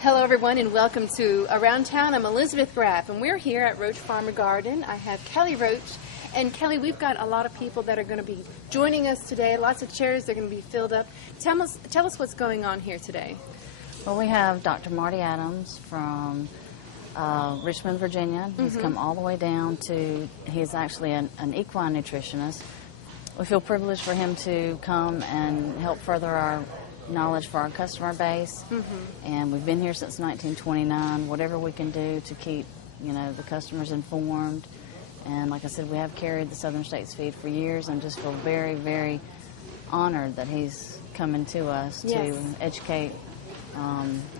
Hello everyone and welcome to Around Town. I'm Elizabeth Graff and we're here at Roche Farm and Garden. I have Kelly Roche, and Kelly, we've got a lot of people that are going to be joining us today. Lots of chairs are going to be filled up. Tell us what's going on here today. Well, we have Dr. Marty Adams from Richmond, Virginia. He's come all the way down to, he's actually an equine nutritionist. We feel privileged for him to come and help further our knowledge for our customer base. And we've been here since 1929. Whatever we can do to keep, the customers informed. And like I said, we have carried the Southern States feed for years and just feel very, very honored that he's coming to us to educate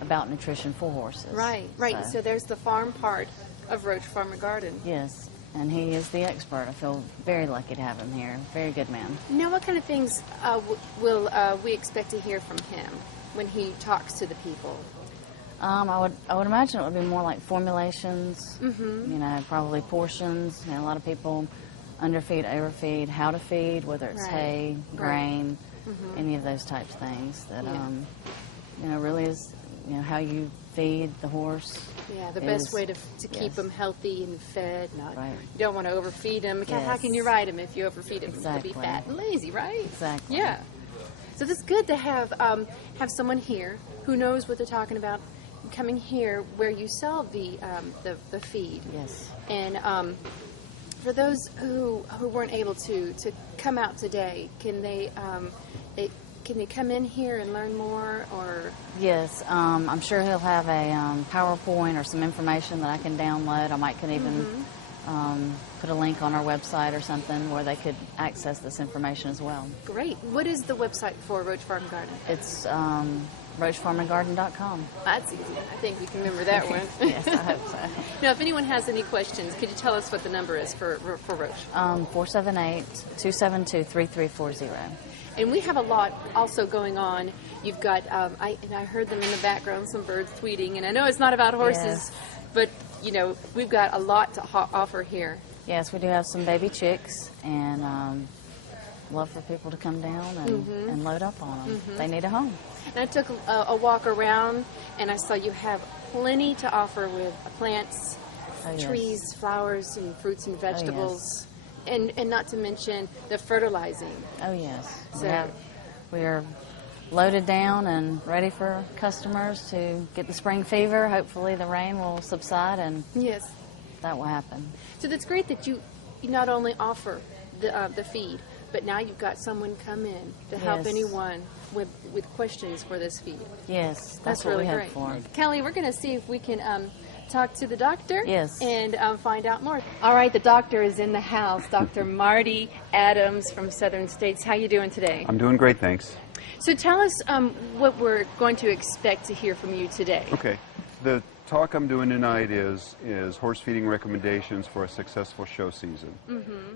about nutrition for horses. Right. So there's the farm part of Roche Farm and Garden. Yes, and he is the expert. I feel very lucky to have him here. Very good man. Now, what kind of things will we expect to hear from him when he talks to the people? I would imagine it would be more like formulations, probably portions. A lot of people underfeed, overfeed, how to feed, whether it's hay, grain, any of those types of things that, really is, how you feed the horse. Yeah, the best way to keep them healthy and fed. You don't want to overfeed them. Yes. How can you ride them if you overfeed them? Exactly. They'll be fat and lazy, right? Exactly. Yeah. So it's good to have someone here who knows what they're talking about, coming here where you sell the feed. Yes. And for those who weren't able to come out today, can they come in here and learn more? Or yes, I'm sure he'll have a PowerPoint or some information that I can download. I might can even put a link on our website or something where they could access this information as well. Great. What is the website for Roche Farm and Garden? It's RocheFarmandGarden.com. That's easy. I think we can remember that one. Yes, I hope so. Now, if anyone has any questions, could you tell us what the number is for Roche? 478-272-3340. And we have a lot also going on. You've got, I heard them in the background, some birds tweeting, and I know it's not about horses, but, we've got a lot to offer here. Yes, we do have some baby chicks, and love for people to come down and load up on them. They need a home. And I took a walk around, and I saw you have plenty to offer with plants, trees, flowers, and fruits and vegetables. And not to mention the fertilizing. Oh, yes. So we are loaded down and ready for customers to get the spring fever. Hopefully the rain will subside and that will happen. So that's great that you not only offer the feed, but now you've got someone come in to help anyone with questions for this feed. Yes, that's what really we have great. for. Kelly, we're going to see if we can talk to the doctor and find out more. All right, the doctor is in the house, Dr. Marty Adams from Southern States. How you doing today? I'm doing great, thanks. So tell us what we're going to expect to hear from you today. Okay, the talk I'm doing tonight is horse feeding recommendations for a successful show season.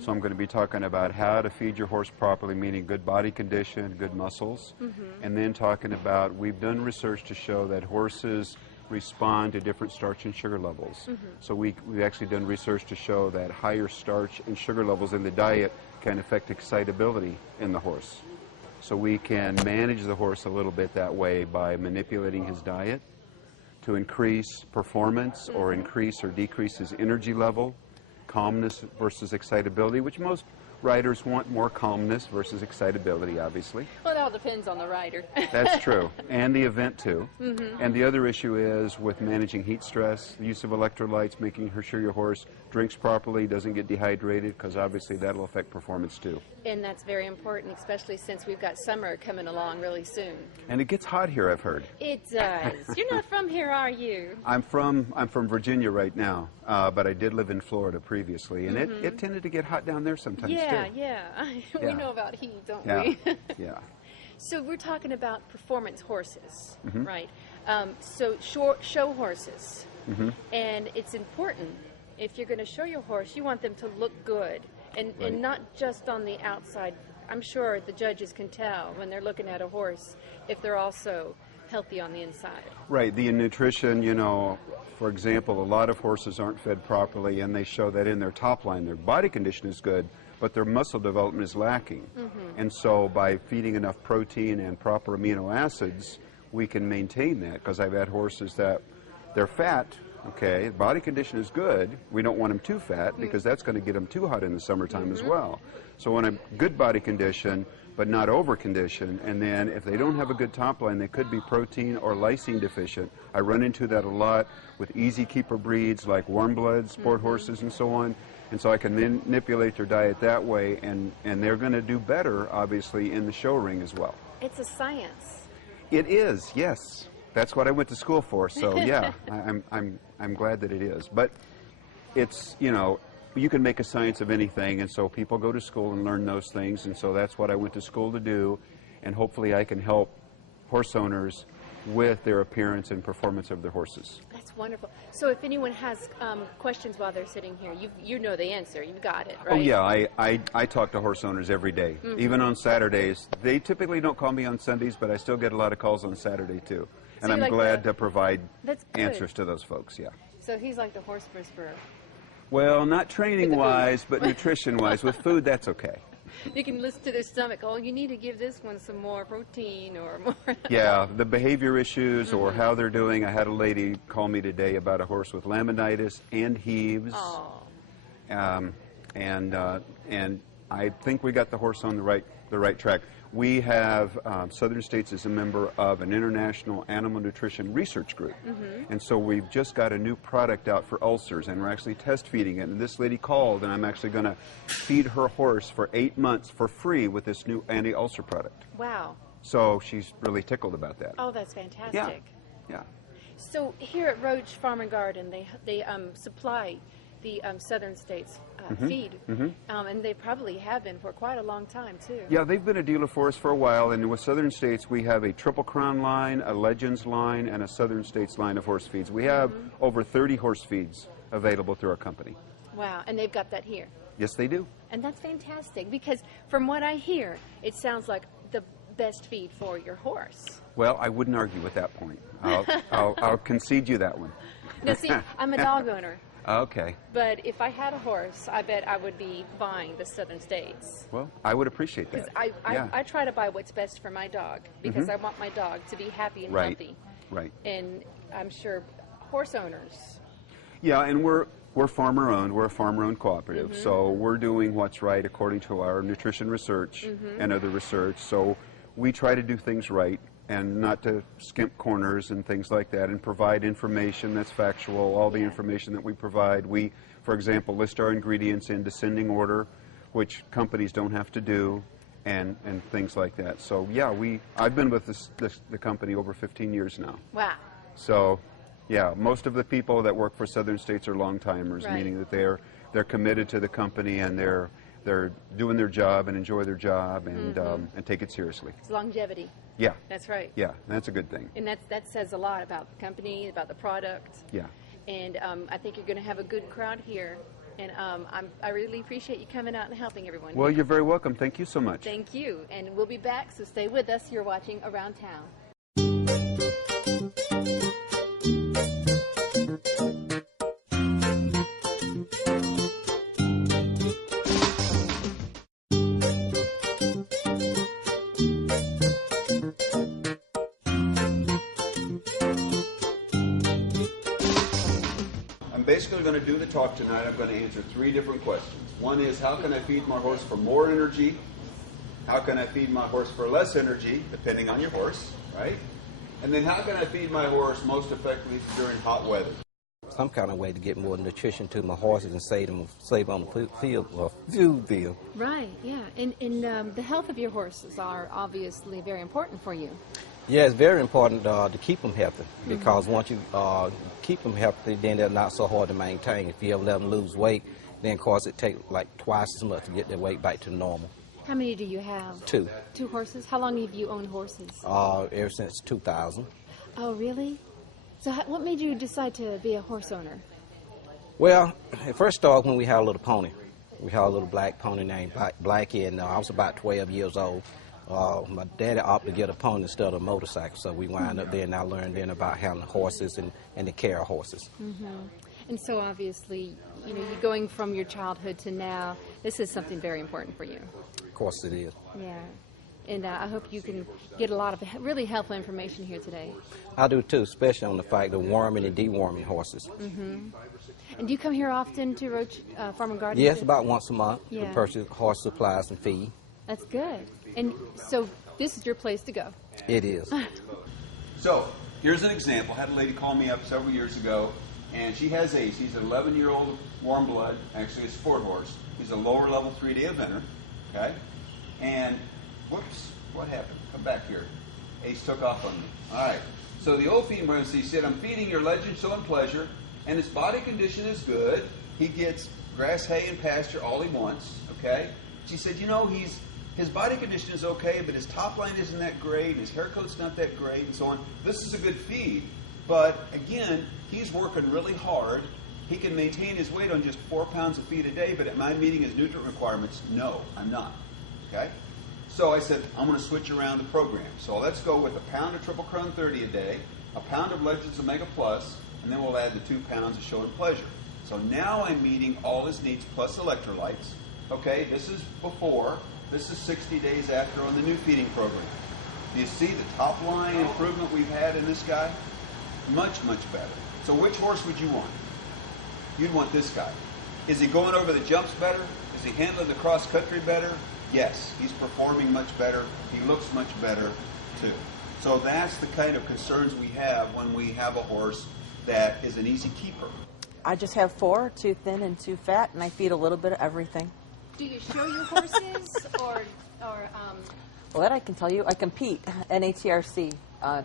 So I'm going to be talking about how to feed your horse properly, meaning good body condition, good muscles, and then talking about, we've done research to show that horses respond to different starch and sugar levels. So we've actually done research to show that higher starch and sugar levels in the diet can affect excitability in the horse. So we can manage the horse a little bit that way by manipulating his diet to increase performance or increase or decrease his energy level, calmness versus excitability, which most riders want more calmness versus excitability, obviously. Well, it all depends on the rider. That's true, and the event too. And the other issue is with managing heat stress, the use of electrolytes, making sure your horse drinks properly, doesn't get dehydrated, because obviously that'll affect performance too. And that's very important, especially since we've got summer coming along really soon. And it gets hot here, I've heard. It does. You're not from here, are you? I'm from Virginia right now, but I did live in Florida previously, and it tended to get hot down there sometimes too. We know about heat, don't we? Yeah. So we're talking about performance horses, right? So show horses, and it's important, if you're going to show your horse, you want them to look good, and not just on the outside. I'm sure the judges can tell when they're looking at a horse if they're also healthy on the inside. Right, the nutrition, for example, a lot of horses aren't fed properly, and they show that in their top line. Their body condition is good, but their muscle development is lacking. And so by feeding enough protein and proper amino acids, we can maintain that, because I've had horses that they're fat, okay, body condition is good. We don't want them too fat because that's going to get them too hot in the summertime as well. So when a good body condition, but not over condition, and then if they don't have a good top line, they could be protein or lysine deficient. I run into that a lot with easy keeper breeds like warm blood, sport horses, and so on. And so I can manipulate their diet that way, and they're going to do better, obviously, in the show ring as well. It's a science. It is, yes. That's what I went to school for. So yeah, I'm glad that it is. But it's, you know, you can make a science of anything, and so people go to school and learn those things, and so that's what I went to school to do, and hopefully I can help horse owners with their appearance and performance of their horses. That's wonderful. So if anyone has questions while they're sitting here, you know the answer. You've got it, right? Oh yeah, I talk to horse owners every day, even on Saturdays. They typically don't call me on Sundays, but I still get a lot of calls on Saturday too. And So I'm like glad to provide That's good. answers to those folks, yeah. So he's like the horse whisperer. Well, not training-wise, but nutrition-wise. With food, that's okay. You can listen to their stomach. Oh, you need to give this one some more protein or more. Yeah, the behavior issues or how they're doing. I had a lady call me today about a horse with laminitis and heaves. Oh. And I think we got the horse on the right track. We have Southern States is a member of an international animal nutrition research group, and so we've just got a new product out for ulcers, and we're actually test feeding it. And this lady called, and I'm actually going to feed her horse for 8 months for free with this new anti-ulcer product. Wow. So she's really tickled about that. Oh, that's fantastic. Yeah, yeah. So here at Roche Farm and Garden, they supply the Southern States feed, and they probably have been for quite a long time too. Yeah, they've been a dealer for us for a while, and with Southern States we have a Triple Crown line, a Legends line, and a Southern States line of horse feeds. We have over 30 horse feeds available through our company. Wow, and they've got that here. Yes, they do. And that's fantastic, because from what I hear, it sounds like the best feed for your horse. Well, I wouldn't argue with that point. I'll concede you that one. Now see, I'm a dog owner. Okay. But if I had a horse, I bet I would be buying the Southern States. Well, I would appreciate that. Because I try to buy what's best for my dog, because I want my dog to be happy and healthy. Right. And I'm sure horse owners. Yeah, and we're farmer-owned. We're a farmer-owned cooperative, so we're doing what's right according to our nutrition research and other research. So we try to do things right, and not to skimp corners and things like that, and provide information that's factual. All the information that we provide, we, for example, list our ingredients in descending order, which companies don't have to do, and things like that. So yeah, I've been with the company over 15 years now. Wow. So yeah, most of the people that work for Southern States are long-timers, meaning that they're committed to the company, and they're doing their job and enjoy their job, and take it seriously. It's longevity. Yeah. That's right. Yeah, that's a good thing. And that says a lot about the company, about the product. Yeah. And I think you're going to have a good crowd here. And I really appreciate you coming out and helping everyone. Well, you're very welcome. Thank you so much. Thank you. And we'll be back, so stay with us. You're watching Around Town. I'm basically going to do the talk tonight. I'm going to answer 3 different questions. One is, how can I feed my horse for more energy? How can I feed my horse for less energy, depending on your horse, right? And then how can I feed my horse most effectively during hot weather? Some kind of way to get more nutrition to my horses and save on the food field. Right, yeah. And the health of your horses are obviously very important for you. Yeah, it's very important to keep them healthy, because once you keep them healthy, then they're not so hard to maintain. If you ever let them lose weight, then of course it takes like twice as much to get their weight back to normal. How many do you have? 2. 2 horses? How long have you owned horses? Ever since 2000. Oh, really? So what made you decide to be a horse owner? Well, it first started when we had a little pony. We had a little black pony named Blackie, and I was about 12 years old. My daddy opted to get a pony instead of a motorcycle, so we wound up there, and I learned then about handling horses and the care of horses. And so obviously, you know, you're going from your childhood to now, this is something very important for you. Of course it is. Yeah. And I hope you can get a lot of really helpful information here today. I do too, especially on the fact of warming and deworming horses. And do you come here often to Roche Farm and Garden? Yes, about once a month Yeah. to purchase horse supplies and feed. That's good. And so this is your place to go. It is. So, here's an example. I had a lady call me up several years ago, and she has Ace. He's an 11-year-old warm blood, actually a sport horse. He's a lower level 3-day eventer, okay? And, whoops, what happened? Come back here. Ace took off on me. All right. So the old feeding program, he said, I'm feeding your Legend, Show, and Pleasure, and his body condition is good. He gets grass, hay, and pasture all he wants, okay? She said, you know, his body condition is okay, but his top line isn't that great, and his hair coat's not that great, and so on. This is a good feed, but again, he's working really hard. He can maintain his weight on just 4 pounds of feed a day, but am I meeting his nutrient requirements? No, I'm not, okay? So I said, I'm going to switch around the program. So let's go with a pound of Triple Crown 30 a day, a pound of Legends Omega Plus, and then we'll add the 2 pounds of Show and Pleasure. So now I'm meeting all his needs plus electrolytes. Okay, this is before. This is 60 days after on the new feeding program. Do you see the top line improvement we've had in this guy? Much, much better. So which horse would you want? You'd want this guy. Is he going over the jumps better? Is he handling the cross country better? Yes, he's performing much better. He looks much better too. So that's the kind of concerns we have when we have a horse that is an easy keeper. I just have 4, 2 thin and 2 fat, and I feed a little bit of everything. Do you show your horses or Well, that I can tell you. I compete in ATRC,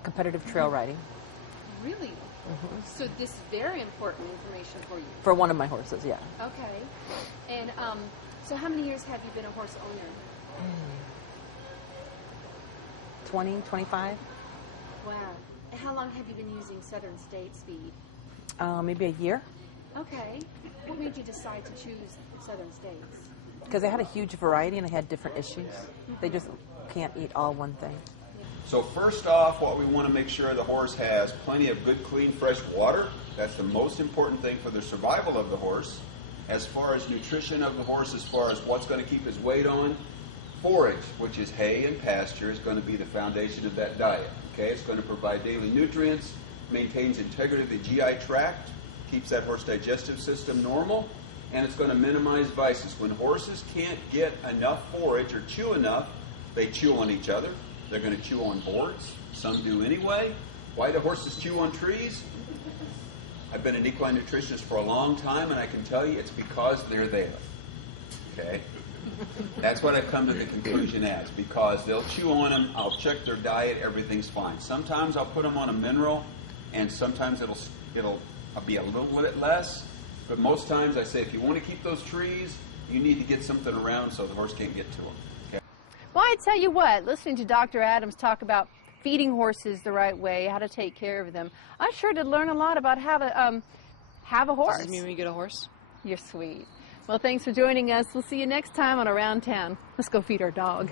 competitive trail riding, really? So this is very important information for you. for one of my horses, yeah. Okay. And so how many years have you been a horse owner? 20, 25, Wow. And how long have you been using Southern States feed? maybe a year, Okay. What made you decide to choose Southern States? because I had a huge variety and I had different issues. They just can't eat all one thing. So first off, what we want to make sure the horse has plenty of good, clean, fresh water. That's the most important thing for the survival of the horse. As far as nutrition of the horse, as far as what's going to keep his weight on, forage, which is hay and pasture, is going to be the foundation of that diet. Okay, it's going to provide daily nutrients, maintains integrity of the GI tract, keeps that horse digestive system normal, and it's going to minimize vices. When horses can't get enough forage or chew enough, they chew on each other. They're going to chew on boards. Some do anyway. Why do horses chew on trees? I've been an equine nutritionist for a long time, and I can tell you it's because they're there. Okay? That's what I've come to the conclusion as, because they'll chew on them, I'll check their diet, everything's fine. Sometimes I'll put them on a mineral, and sometimes it'll be a little bit less, but most times I say if you want to keep those trees, you need to get something around so the horse can't get to them. Okay? Well, I tell you what, listening to Dr. Adams talk about feeding horses the right way, how to take care of them, I sure did learn a lot about how to have a horse. Does this mean we get a horse? You're sweet. Well, thanks for joining us. We'll see you next time on Around Town. Let's go feed our dog.